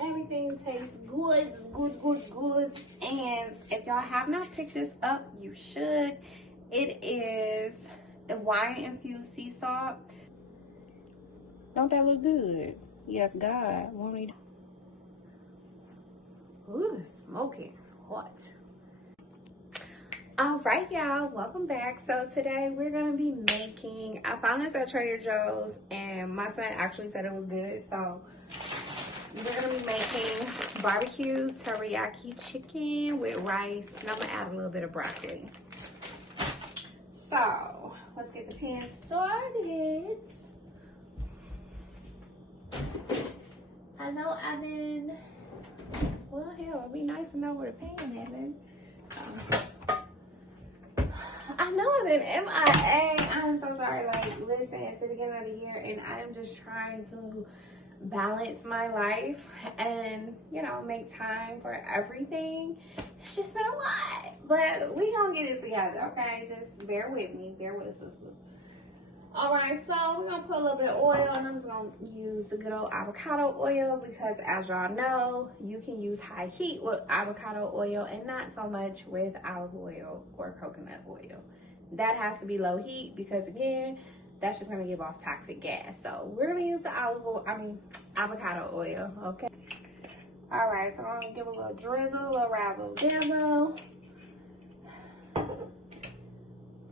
everything tastes good. And if y'all have not picked this up, you should. It is a wine infused sea salt. Don't that look good? Yes, God. Want me to... Ooh, it's smoking hot. All right, y'all, welcome back. So today we're gonna be making, I found this at Trader Joe's and my son actually said it was good. So we're gonna be making barbecue teriyaki chicken with rice, and I'm gonna add a little bit of broccoli. So let's get the pan started. I know I've been, well, hell, it'd be nice to know where the pan is in. I know I've been MIA. I'm so sorry. Like, listen, it's the beginning of the year, and I'm just trying to balance my life and, you know, make time for everything. It's just been a lot, but we gonna get it together, okay? Just bear with me. Bear with us, sister. All right, so we're gonna put a little bit of oil, and I'm just gonna use the good old avocado oil because, as y'all know, you can use high heat with avocado oil and not so much with olive oil or coconut oil. That has to be low heat because, again, that's just gonna give off toxic gas. So we're gonna use the avocado oil, okay? All right, so I'm gonna give a little drizzle, a little razzle dazzle.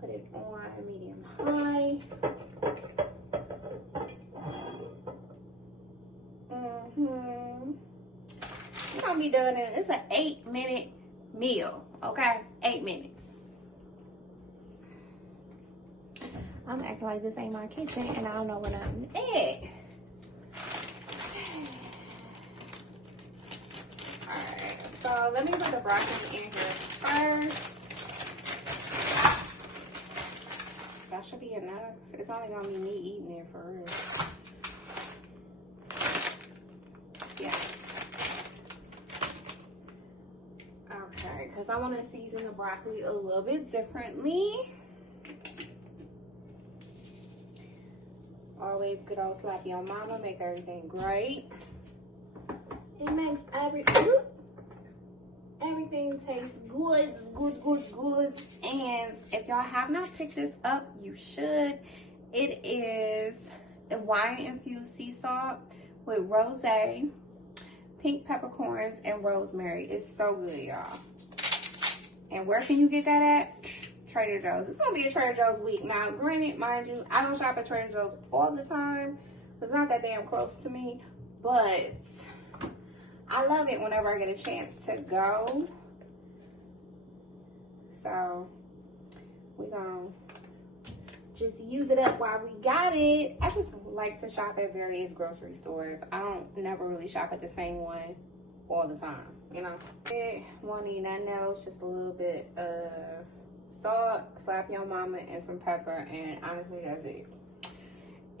Put it on medium high. You're gonna be done in, it's an 8-minute meal, okay? 8 minutes. I'm acting like this ain't my kitchen and I don't know what I'm at. Alright, so let me put the broccoli in here first. That should be enough. It's only gonna be me eating it for real. Yeah. Okay, because I want to season the broccoli a little bit differently. Always good old slap your mama, make everything great. It makes everything tastes good. And if y'all have not picked this up, you should. It is a wine infused sea salt with rosé, pink peppercorns, and rosemary. It's so good, y'all. And where can you get that at? Trader Joe's. It's gonna be a Trader Joe's week. Now, granted, mind you, I don't shop at Trader Joe's all the time. It's not that damn close to me, but I love it whenever I get a chance to go. So we're gonna just use it up while we got it. I just like to shop at various grocery stores. I don't never really shop at the same one all the time, you know. Won't need nothing else, just a little bit of salt, slap your mama, and some pepper, and honestly that's it.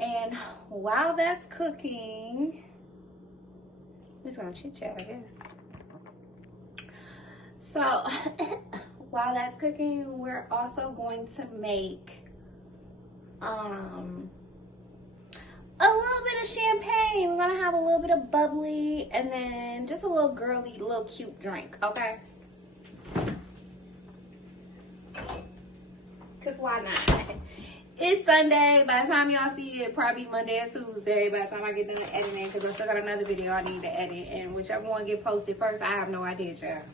And while that's cooking, I'm just gonna chit chat, I guess. So while that's cooking, we're also going to make a little bit of champagne. We're gonna have a little bit of bubbly and then just a little girly, little cute drink, okay? Cause why not? It's Sunday. By the time y'all see it, probably Monday or Tuesday. By the time I get done editing, because I still got another video I need to edit, and whichever one get posted first, I have no idea, child.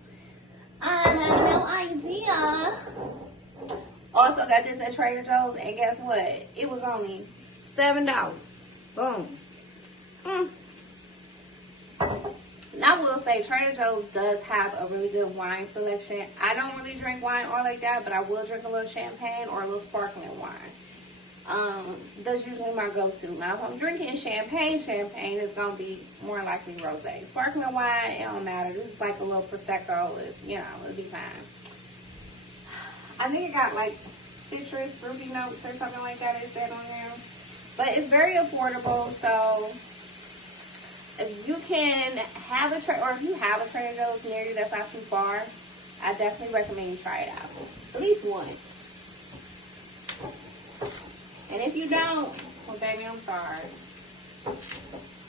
I have no idea. Also got this at Trader Joe's, and guess what? It was only $7. Boom. Now, I will say Trader Joe's does have a really good wine selection. I don't really drink wine all like that, but I will drink a little champagne or a little sparkling wine. That's usually my go-to. Now, if I'm drinking champagne is gonna be more likely rosé. Sparkling wine, it don't matter. Just like a little prosecco, you know, it'll be fine. I think it got like citrus, fruity notes or something like that. It said on there, but it's very affordable. So if you can have a or if you have a Trader Joe's near you that's not too far, I definitely recommend you try it out at least once. And if you don't, well, baby, I'm sorry.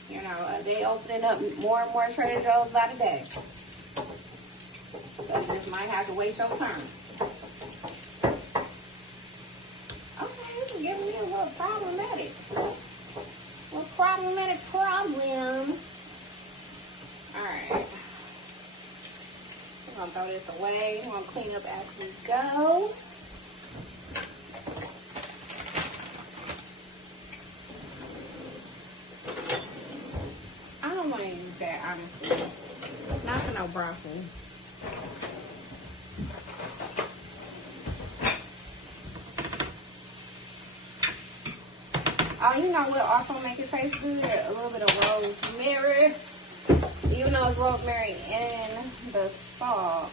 You know, they opening up more and more Trader Joe's by the day. So you just might have to wait your turn. Okay, this is giving me a little problematic. Little problematic problem. Alright. We're gonna throw this away. We're gonna clean up as we go. I don't want to use that, honestly. Not for no broccoli. Oh, you know what also make it taste good? A little bit of rosemary. Even though it's rosemary in the salt,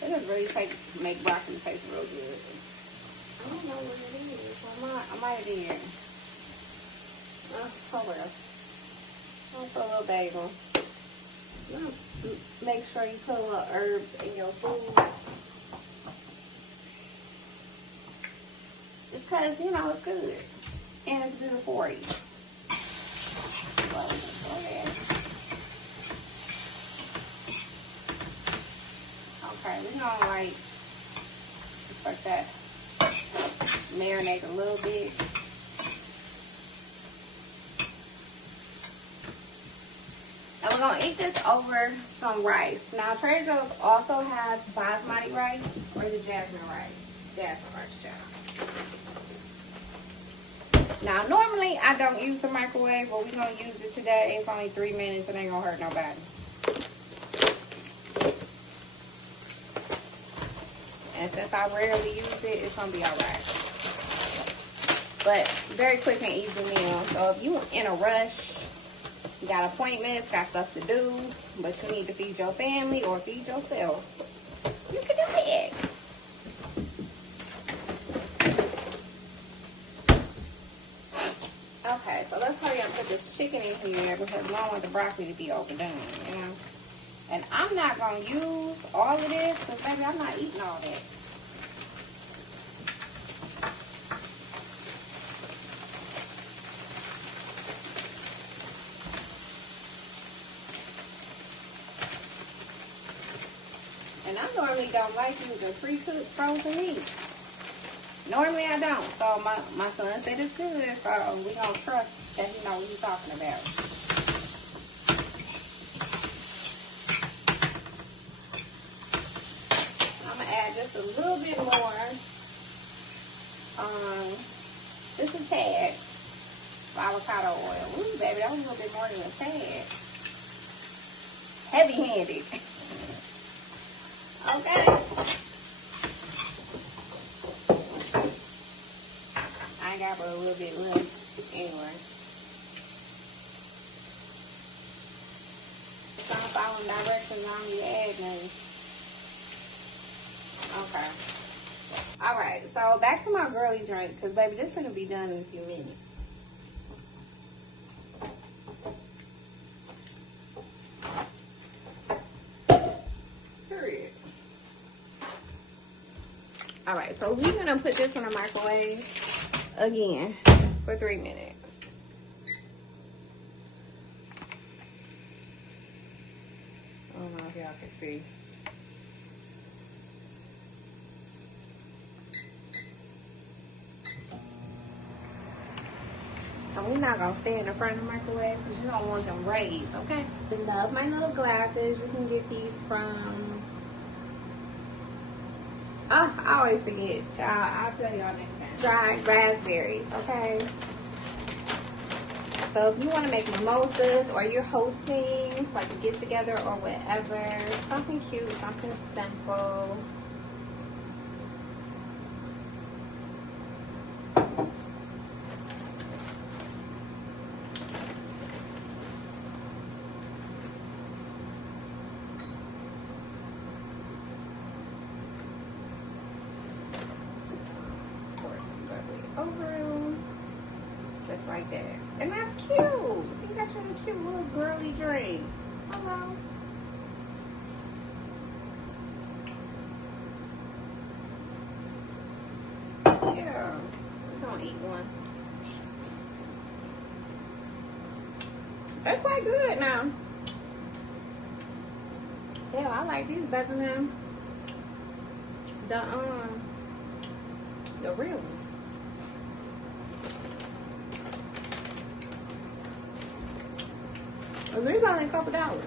it does really make broccoli taste real good. I don't know what it is. I might have did. Oh well. I'll put a little bagel. Make sure you put a little herbs in your food. Just because, you know, it's good. And it's good for you. So, go ahead. Okay, we're gonna like, just like that, marinate a little bit. And we're gonna eat this over some rice. Now, Trader Joe's also has basmati rice or the jasmine rice. Jasmine rice, child. Now, normally I don't use the microwave, but we're gonna use it today. It's only 3 minutes. It ain't gonna hurt nobody. And since I rarely use it, it's gonna be alright. But very quick and easy meal. So if you in a rush, you got appointments, got stuff to do, but you need to feed your family or feed yourself, you can do it. Okay, so let's hurry up and put this chicken in here because we don't want the broccoli to be overdone, you know. And I'm not going to use all of this because, baby, I'm not eating all that. And I normally don't like using pre-cooked frozen meat. Normally I don't. So my son said it's good, so we gonna trust that he know what he's talking about. I'm gonna add just a little bit more. Just a tad of avocado oil. Ooh, baby, that was a little bit more than a tad. Heavy-handed. Okay. I got but a little bit left anyway. So I'm following directions on the adding. Okay. Alright, so back to my girly drink, because baby, this is gonna be done in a few minutes. Period. Alright, so we're gonna put this in the microwave again for 3 minutes. I don't know if y'all can see. And we're not gonna stay in the front of the microwave because you don't want them raised, okay? I love my little glasses. You can get these from, oh, I always forget, child. I'll tell y'all next time. Dried raspberries, okay? So if you want to make mimosas or you're hosting like a get together or whatever, something cute, something simple. Over them, just like that. And that's cute. So you got your cute little girly drink. Hello. Yeah, we're gonna eat one. They're quite good now. Yeah, I like these better than the real ones. And these only a couple dollars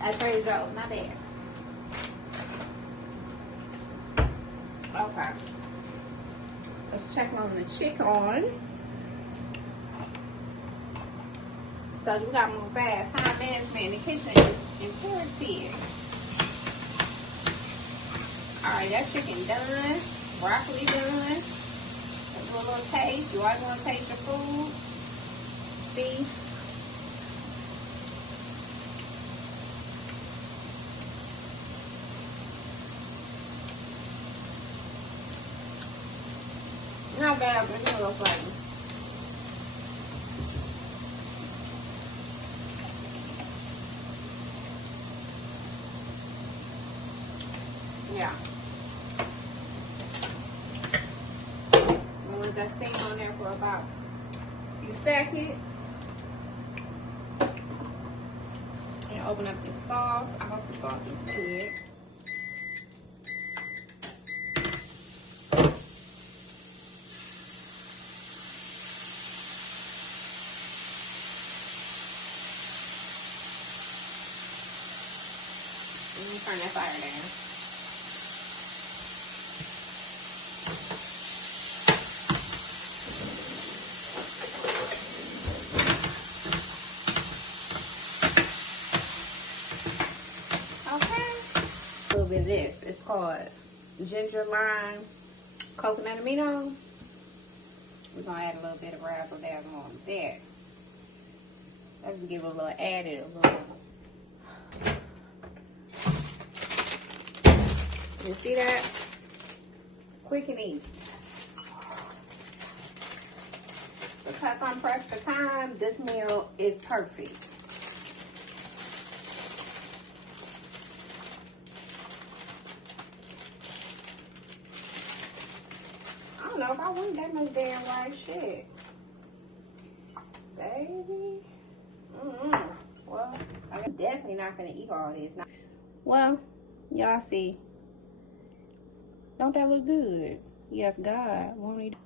at Trader Joe's, not bad. Okay. Let's check on the chicken. So we gotta move fast. Time management in the kitchen is imperative. Alright, that chicken done. Broccoli done. Let's do a little taste. You always want to taste your food. See? Not bad, but it's a little flavor. Yeah. I'm gonna let that steam on there for about a few seconds. And open up the sauce. I hope the sauce is good. Let me turn that fire down. Okay. A little bit of this. It's called ginger lime coconut aminos. We're gonna add a little bit of razzle dazzle on that. Let's give it a little added a little. You see that? Quick and easy. Because I'm pressed for time, this meal is perfect. I don't know if I want that much damn white shit. Baby. Well, I'm definitely not gonna eat all this. Well, y'all see. Don't that look good? Yes, God. Won't he?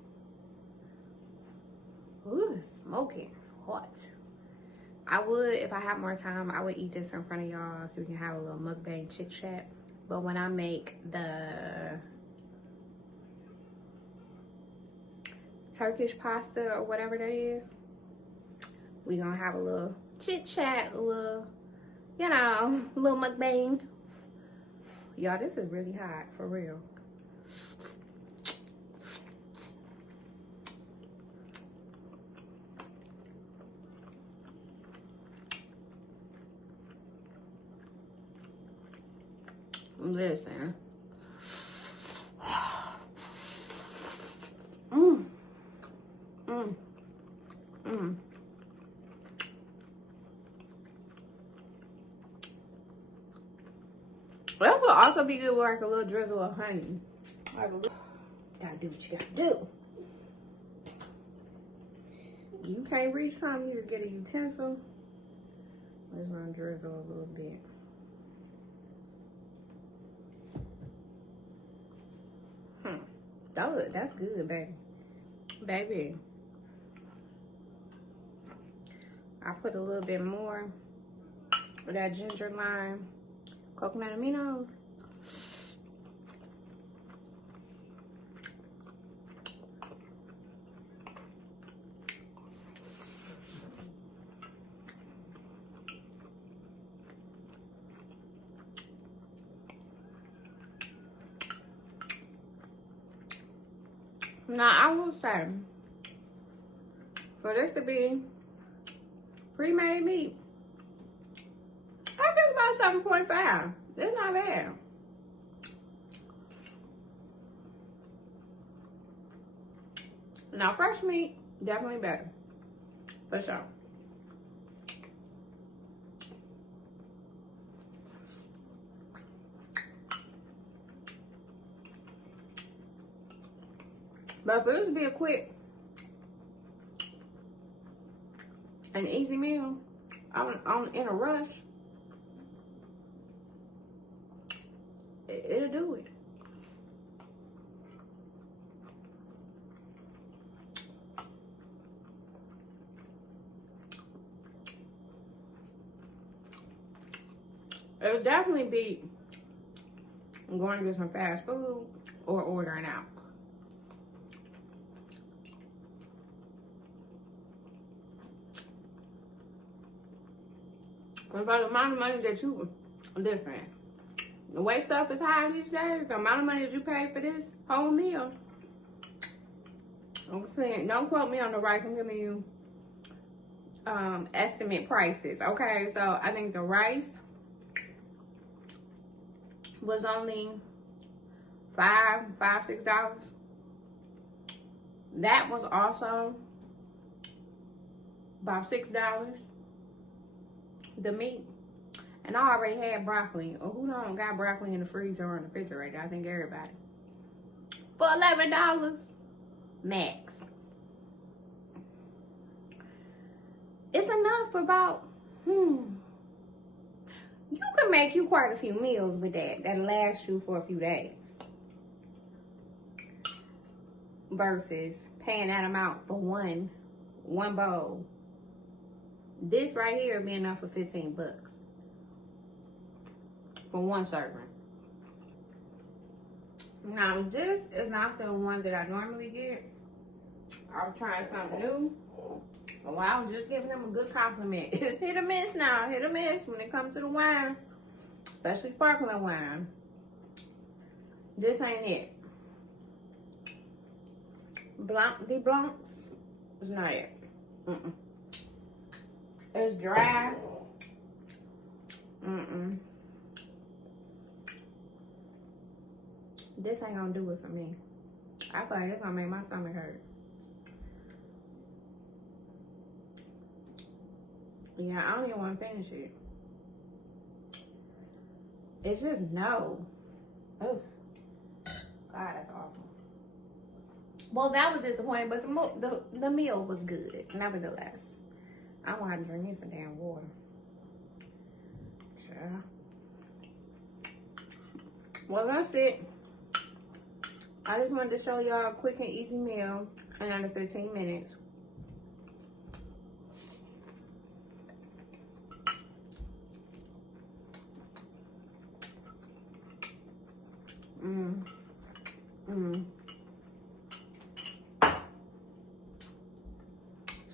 Ooh, it's smoking. It's hot. I would, if I had more time, I would eat this in front of y'all so we can have a little mukbang chit chat. But when I make the Turkish pasta or whatever that is, we gonna have a little chit chat, a little, you know, a little mukbang. Y'all, this is really hot, for real. Listen. That would also be good with like a little drizzle of honey. Like a little, gotta do what you gotta do. You can't reach something, you just get a utensil. I'm just gonna drizzle a little bit. That's good, baby. Baby. I put a little bit more of that ginger lime coconut aminos. Now, I will say, for this to be pre-made meat, I give about 7.5. It's not bad. Now, fresh meat, definitely better. For sure. But for this to be a quick an easy meal, I'm in a rush, it'll do it. It'll definitely beat going to get some fast food or ordering out. Because for the amount of money that you, listen, the way stuff is high these days, the amount of money that you pay for this whole meal, I'm saying, don't quote me on the rice, I'm giving you estimate prices, okay? So I think the rice was only $6. That was also about $6. The meat, and I already had broccoli. Or who don't got broccoli in the freezer or in the refrigerator? I think everybody. For $11 max. It's enough for about, you can make you quite a few meals with that. That'll last you for a few days. Versus paying that amount for one bowl. This right here would be enough for 15 bucks. For one serving. Now, this is not the one that I normally get. I'm trying something new. Well, I was just giving them a good compliment. It's hit or miss now. Hit or miss when it comes to the wine. Especially sparkling wine. This ain't it. The Blancs is not it. It's dry. This ain't gonna do it for me. I feel like it's gonna make my stomach hurt. Yeah, I don't even want to finish it. It's just no. Oh, God, that's awful. Well, that was disappointing, but the meal was good, nevertheless. I don't have to drink me some damn water. Sure. Well, that's it. I just wanted to show y'all a quick and easy meal in under 15 minutes.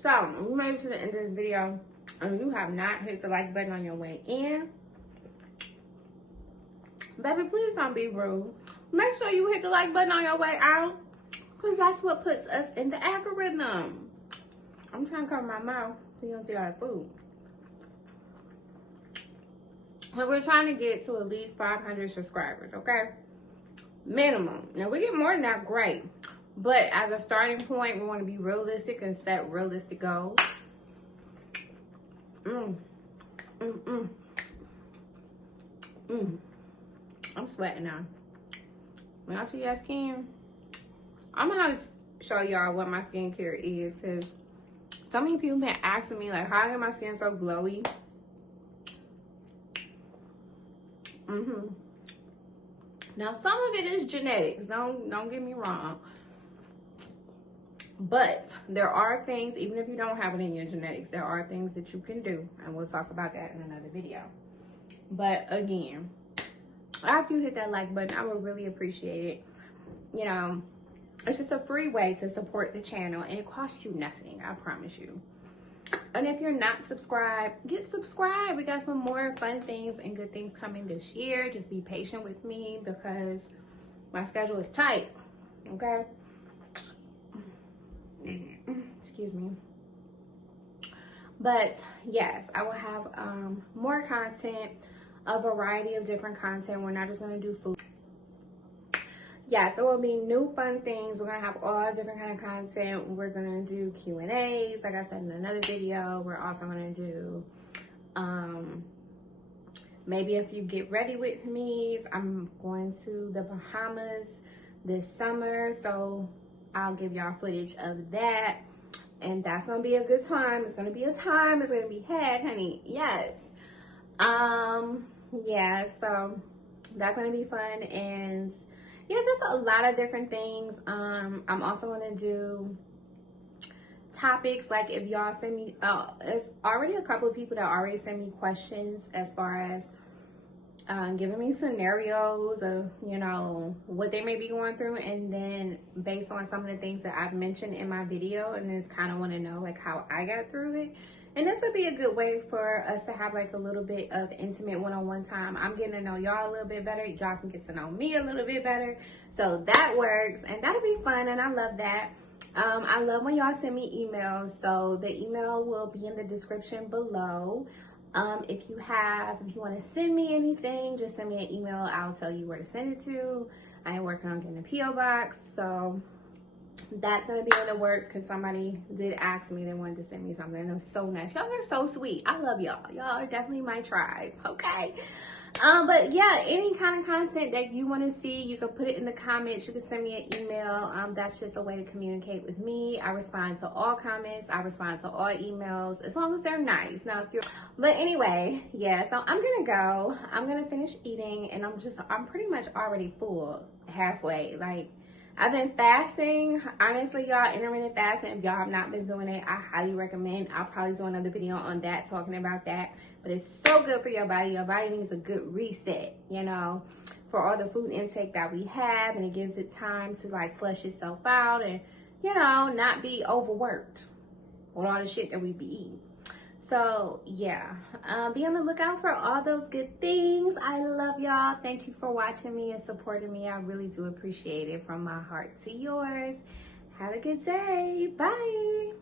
So, you made it to the end of this video and you have not hit the like button on your way in, baby, please don't be rude. Make sure you hit the like button on your way out, because that's what puts us in the algorithm. I'm trying to cover my mouth so you don't see all the food. So we're trying to get to at least 500 subscribers, okay? Minimum. Now, we get more than that, great. But as a starting point, we want to be realistic and set realistic goals. I'm sweating now. When I see your skin, I'm gonna have to show y'all what my skincare is, because so many people been asking me like, how is my skin so glowy? Now, some of it is genetics. Don't get me wrong. But there are things, even if you don't have it in your genetics, there are things that you can do. And we'll talk about that in another video. But again, after you hit that like button, I would really appreciate it. You know, it's just a free way to support the channel, and it costs you nothing, I promise you. And if you're not subscribed, get subscribed. We got some more fun things and good things coming this year. Just be patient with me because my schedule is tight, okay? Excuse me. But yes, I will have more content, a variety of different content. We're not just going to do food. Yes, there will be new fun things. We're going to have all different kind of content. We're going to do Q&As, like I said in another video. We're also going to do maybe a few get ready with me's. I'm going to the Bahamas this summer, so I'll give y'all footage of that. And that's gonna be a good time. It's gonna be a time. It's gonna be had, honey. Yes. Yeah, so that's gonna be fun. And yeah, just a lot of different things. I'm also gonna do topics, like if y'all send me there's already a couple of people that already send me questions as far as giving me scenarios of, you know, what they may be going through, and then based on some of the things that I've mentioned in my video, and just kind of want to know like how I got through it. And this would be a good way for us to have like a little bit of intimate one-on-one time. I'm getting to know y'all a little bit better, y'all can get to know me a little bit better, so that works, and that'll be fun, and I love that. I love when y'all send me emails, so the email will be in the description below. If you want to send me anything, just send me an email. I'll tell you where to send it to. I am working on getting a P.O. box, so that's going to be in the works, because somebody did ask me, they wanted to send me something. It was so nice. Y'all are so sweet. I love y'all. Y'all are definitely my tribe, okay? But yeah, any kind of content that you want to see, you can put it in the comments. You can send me an email. That's just a way to communicate with me. I respond to all comments. I respond to all emails, as long as they're nice. Now, but anyway, yeah, so I'm gonna go. I'm gonna finish eating, and I'm pretty much already full halfway. Like, I've been fasting. Honestly, y'all, intermittent fasting, if y'all have not been doing it, I highly recommend. I'll probably do another video on that, talking about that. But it's so good for your body. Your body needs a good reset, you know, for all the food intake that we have. And it gives it time to like flush itself out and, you know, not be overworked with all the shit that we be eating. So yeah, be on the lookout for all those good things. I love y'all. Thank you for watching me and supporting me. I really do appreciate it, from my heart to yours. Have a good day. Bye.